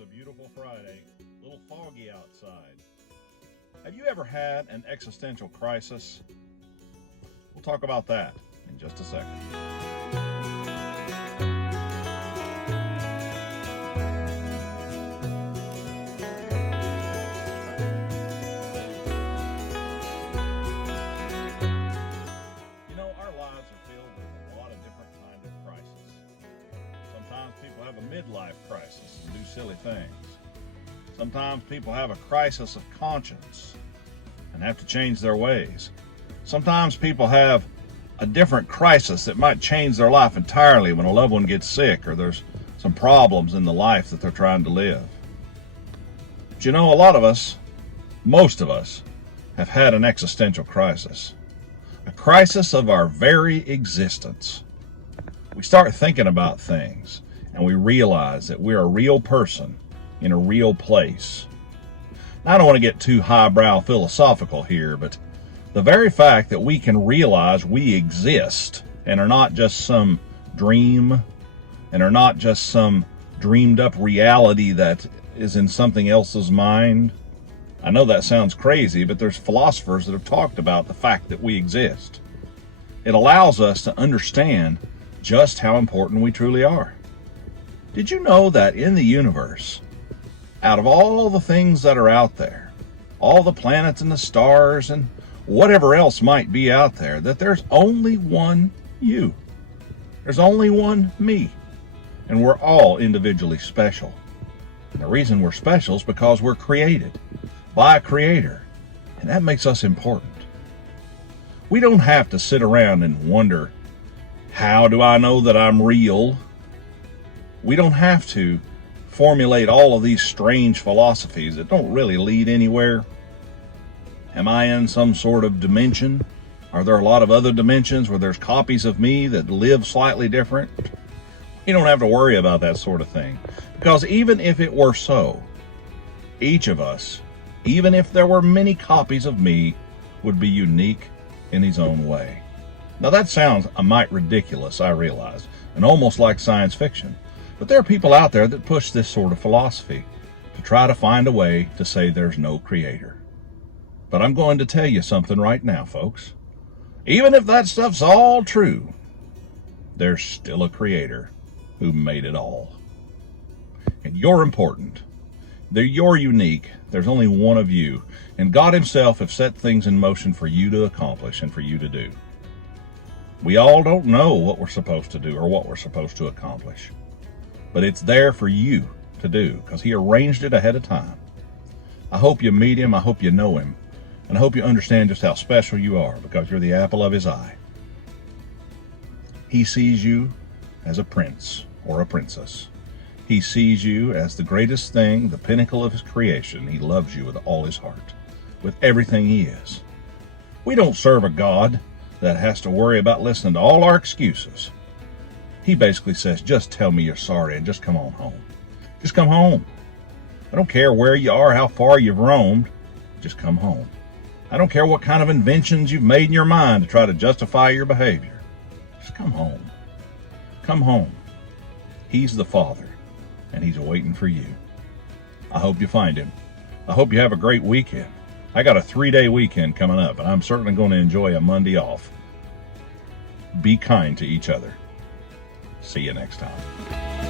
a beautiful Friday, a little foggy outside. Have you ever had an existential crisis? We'll talk about that in just a second. You know, our lives are filled with a lot of different kinds of crises. Sometimes people have a midlife crisis and do silly things. Sometimes people have a crisis of conscience and have to change their ways. Sometimes people have a different crisis that might change their life entirely when a loved one gets sick or there's some problems in the life that they're trying to live. But you know, a lot of us, most of us, have had an existential crisis. A crisis of our very existence. We start thinking about things and we realize that we're a real person in a real place. Now, I don't want to get too highbrow philosophical here, but the very fact that we can realize we exist and are not just some dream and are not just some dreamed up reality that is in something else's mind. I know that sounds crazy, but there's philosophers that have talked about the fact that we exist. It allows us to understand just how important we truly are. Did you know that in the universe, out of all the things that are out there, all the planets and the stars and whatever else might be out there, that there's only one you. There's only one me. And we're all individually special. And the reason we're special is because we're created by a creator. And that makes us important. We don't have to sit around and wonder, how do I know that I'm real? We don't have to formulate all of these strange philosophies that don't really lead anywhere. Am I in some sort of dimension? Are there a lot of other dimensions where there's copies of me that live slightly different? You don't have to worry about that sort of thing. Because even if it were so, each of us, even if there were many copies of me, would be unique in his own way. Now that sounds a mite ridiculous, I realize, and almost like science fiction. But there are people out there that push this sort of philosophy to try to find a way to say there's no creator. But I'm going to tell you something right now, folks. Even if that stuff's all true, there's still a creator who made it all. And you're important. You're unique. There's only one of you. And God himself has set things in motion for you to accomplish and for you to do. We all don't know what we're supposed to do or what we're supposed to accomplish. But it's there for you to do because he arranged it ahead of time. I hope you meet him. I hope you know him. And I hope you understand just how special you are because you're the apple of his eye. He sees you as a prince or a princess. He sees you as the greatest thing, the pinnacle of his creation. He loves you with all his heart, with everything he is. We don't serve a God that has to worry about listening to all our excuses. He basically says, just tell me you're sorry and just come on home. Just come home. I don't care where you are, how far you've roamed. Just come home. I don't care what kind of inventions you've made in your mind to try to justify your behavior. Just come home. Come home. He's the Father, and he's waiting for you. I hope you find him. I hope you have a great weekend. I got a 3-day weekend coming up, and I'm certainly going to enjoy a Monday off. Be kind to each other. See you next time.